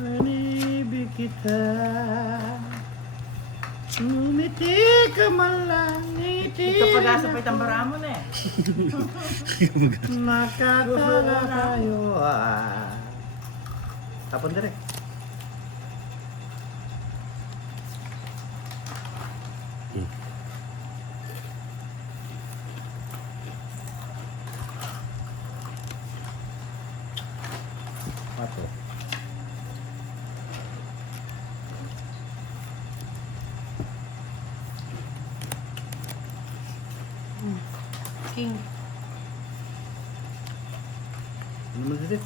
Inibig kita. Ngumiti ka man lang, ngiti. Ito pag-asapay tambara mo na eh. Makatala tayo. Tapon direk. Pato. King. Ano mo direk?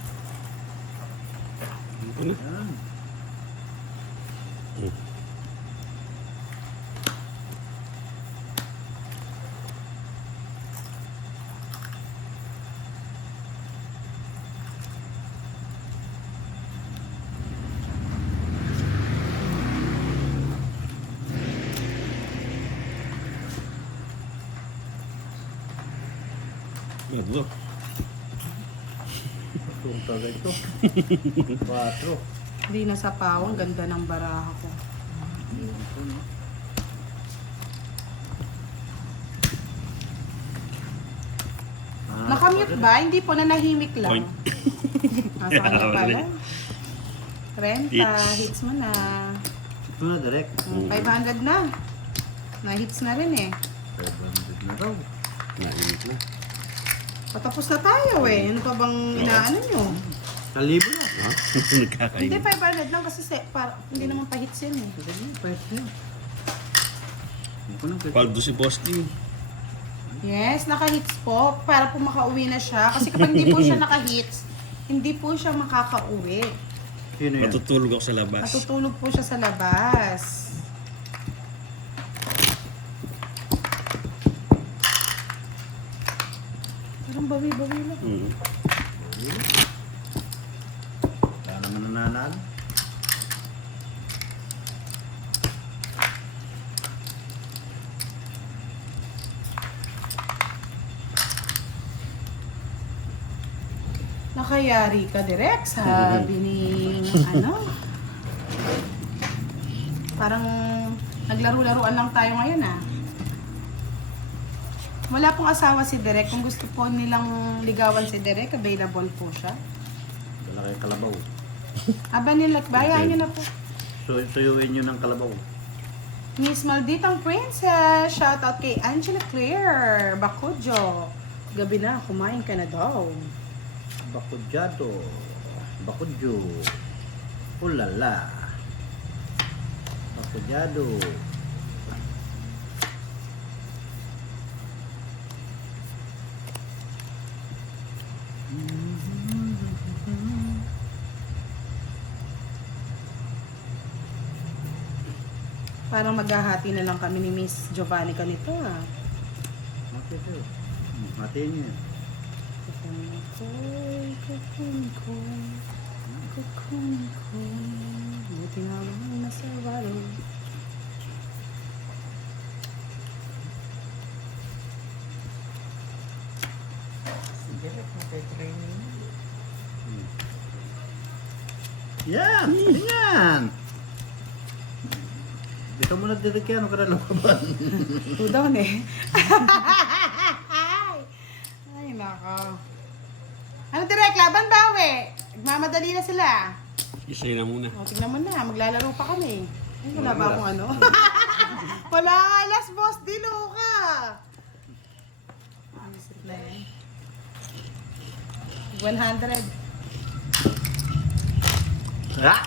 Ano? Yan. Madlo. Itong taga ito. 4. Hindi na sa pawang. Ganda ng baraha ko. Nakamute ba? Hindi po, nanahimik lang. Point. Nasa kanya pala. Renta, Hits. hits mo na. Ito na direk. 500 na. Na-hits na rin eh. 500 na raw. Nainit na. Patapos na tayo eh. Ano pa bang inaano nyo? Kalibo na. Ha? Nagkakain. Hindi, 500 lang kasi hindi naman pa-hits yun eh. Pwede na. Hindi ko nang Paldo si Boss King. Yes, naka-hits po. Para po makauwi na siya. Kasi kapag hindi po siya naka-hits, hindi po siya makakauwi. Sino yan? Matutulog ako sa labas. Matutulog po siya sa labas. Parang bawi-bawi lang. Wala naman nananalo. Nakayari ka direct, sabi ni ano. Parang naglaro-laruan lang tayo ngayon ah. Wala pong asawa si Derek. Kung gusto po nilang ligawan si Derek, available po siya. Wala kayo kalabaw. Aba nila, bayan niyo na po. Suyuin nyo ng kalabaw. Miss Malditang Princess, shout out kay Angela Claire, Bakudyo. Gabi na, kumain ka na daw. Bakudyado. Bakudyo. Ulala. Bakudyado. Parang maghahati na lang kami ni Miss Giovanni kanito ah. Okay, sir. Matiin nyo yan. Buti nga lang nasa walo. Sige, nagtitraining. Yan! Yan! Dito mo na direk yan. Huwag ka na lumaban. Ito daw eh. Ay, nako. Ano direct, laban ba we? Nagmamadali na sila. Isay na muna. O, tignan mo na, maglalaro pa kami. Ay, wala ba akong ano? Wala, alas boss, dilo ka. Visit na yan. 100. Ha?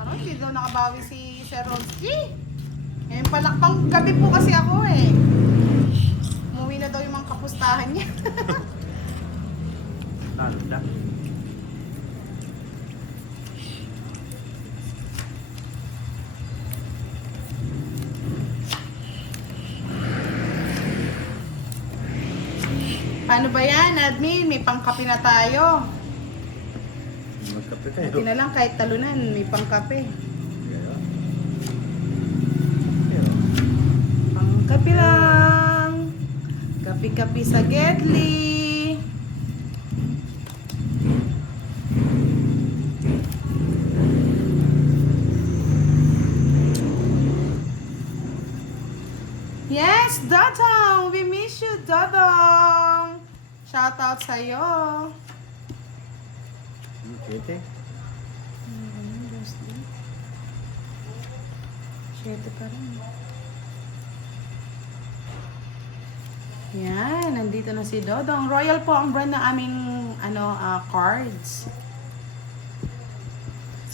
Ano, hindi daw nakabawi si Sir Ronski. Ngayon palakpang gabi po kasi ako eh. Umuwi na daw yung mga kapustahan niya. Talo siya. Paano ba yan, admin? May pangkape na tayo. Magkape kayo. Buti na lang kahit talunan, may pangkape. Kaya. Pangkape lang. Kape-kape sa Gedli. Dadang! We miss you, Dadang! Shout out sa'yo. Siyete. Siyete pa rin. Yan, nandito na si Dodong. Royal po ang brand ng aming cards.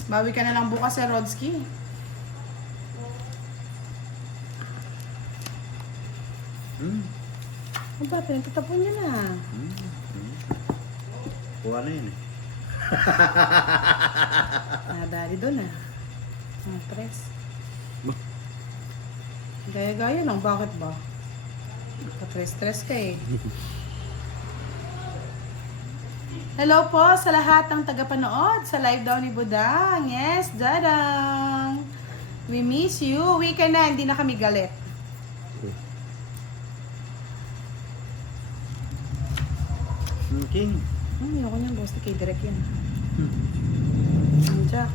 Bawi ka na lang bukas sa Rodsky. Ano ba? Pinagtatapon niya na. Kuha na yun eh. Nadali doon ah. Ang press. Gaya-gaya lang. Bakit ba? Stress ka eh. Hello po sa lahat ng tagapanood sa live daw ni Budang. Yes, Dadang. We miss you. Weekend na, hindi na kami galit. King. Ayoko niyang boss kay Direk yan. Ang Jack.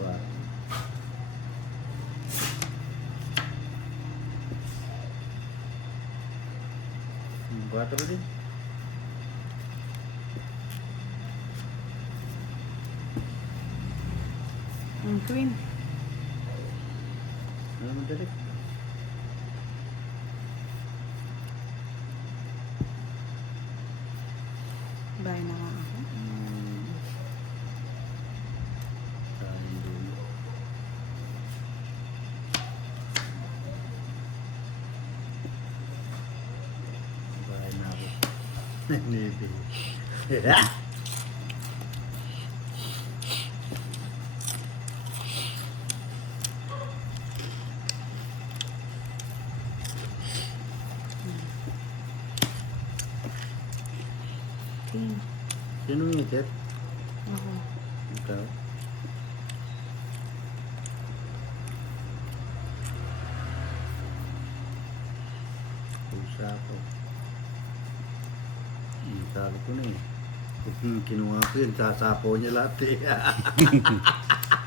Wow. Cuatro din. Ang Queen. Ano mo dali? Bye na nga ako. Saan dulo? Bahay na ako. Nibi. Queen. Sino yung itit? Ako. Ikaw. Pusa ko. Talo ko na eh. Kinuha ko yun, sasapo niya lahat eh.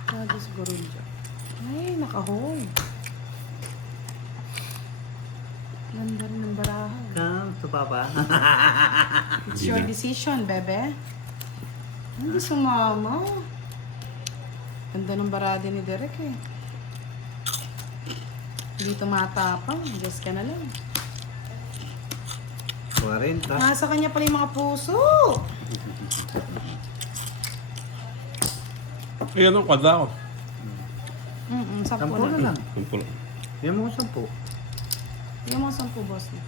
Tapos Gorunja. Ay, naka-hold. Ganda rin ng baraha. Come to Papa. It's your decision, bebe. Hindi sumama. Ganda ng barada ni Derek eh. Hindi tumatapang. Just ka na lang. 40. Nasa kanya pala yung mga puso. Ay, anong kwadra ko? Sampu 10 na na. lang. Sampul. Yan mo 10. Yung mga 10, boss na.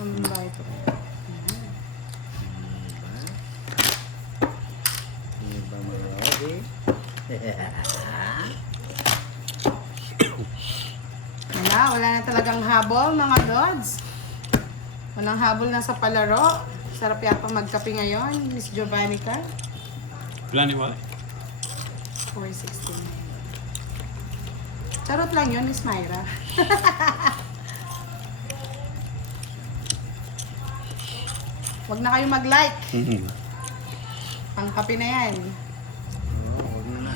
Kung ba ito. Diba mga odi? Wala na talagang habol mga lods. Walang habol na sa palaro. Sarap yata magkape ngayon, Miss Giovannica. Wala ni Wala. 416. Charot lang yun, Miss Myra. Huwag na kayo mag-like. Pangkape na yan. Huwag mo na.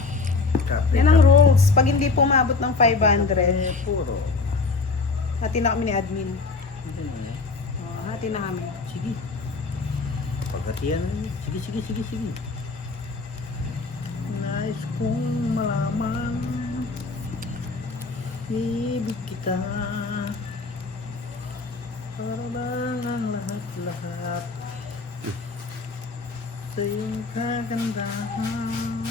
Kape. Yan ang rules. Pag hindi po umabot ng 500, Puro. hati na kami ni admin. Hindi. Hati na kami. Sige. Pagkatiyan na yun. Sige. Nais kong malaman. Ibig kita. Para bang ang lahat-lahat sa iyong kagandahan.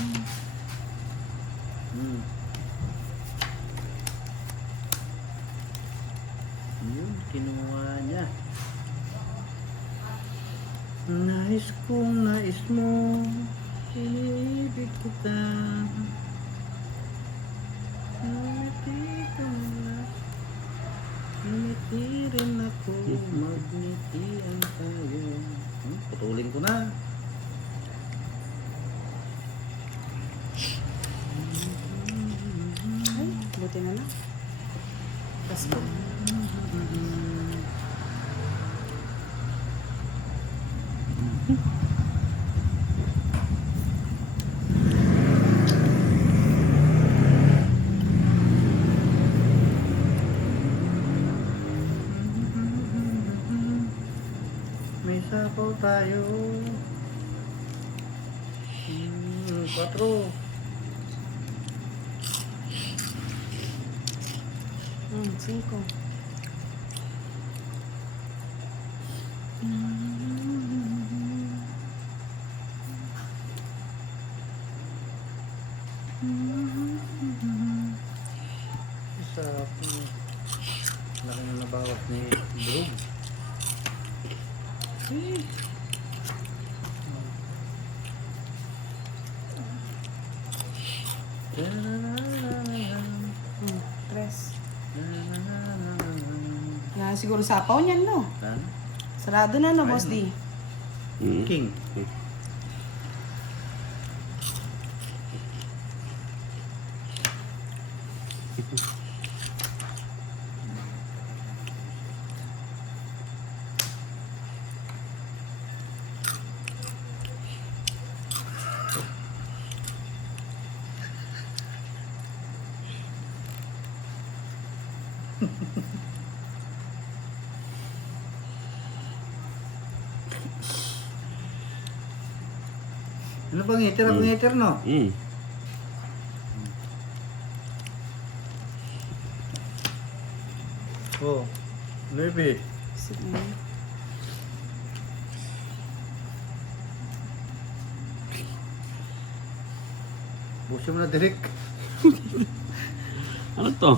Yun, kinuha niya. Nais mo, ibig kita. Ngiti ka na, ngiti rin ako, magnitian tayo. Putulin ko na. Ay, buti na lang. Pasko. May sapaw tayo. 4. Cinco. Sapaw. Laki na nabawas ni Brug. Tres. Na siguro sapaw niyan, no? Sarado na, no, Ay, Boss no. D? King. Ano bang heater? Akong heater, no? Mm. Oh. Maybe. Sige. Busin mo na direct. Ano to?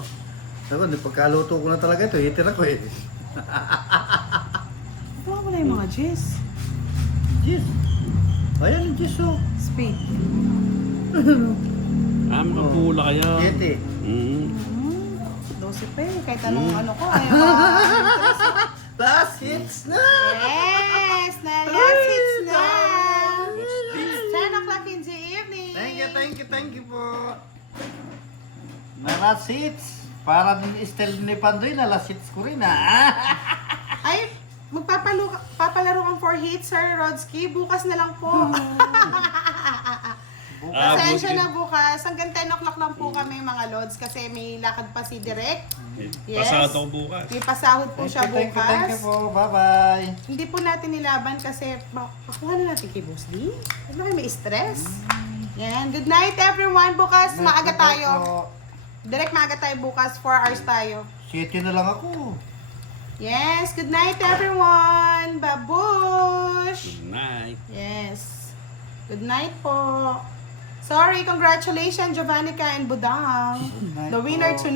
Ako, pagkaluto ko na talaga ito. Heater ako eh. Wala mo na yung mga J's. Jeez. Ayan yung jeez, oh. Speed. Mga pula kaya. 7. Mm. 12 pa eh. Kahit anong ano ko. Ayaw interest. Last hits na! Yes! Na last hits na! It's 10 o'clock in the evening. Thank you po. Na last hits. Para din style ni Pandoy na last hits ko rin, ah. Ay, papalaro kang 4 hits, Sir Rodsky. Bukas na lang po. Pasensya na bukas. Hanggang 10 o'clock lang po kami mga Lods kasi may lakad pa si Direk. Yes. Pasado ako bukas. May pasahod po siya Thank bukas. you po. Bye-bye. Hindi po natin nilaban kasi pakuha na natin kay Boss D. Ano kayo, may stress? Yan. Good night everyone. Bukas maaga tayo. Direk maaga tayo bukas. 4 hours tayo. 7 na lang ako. Yes. Good night everyone. Babush. Good night. Yes. Good night po. Sorry, congratulations, Jovannica and Budang. Good night The winner po. tonight.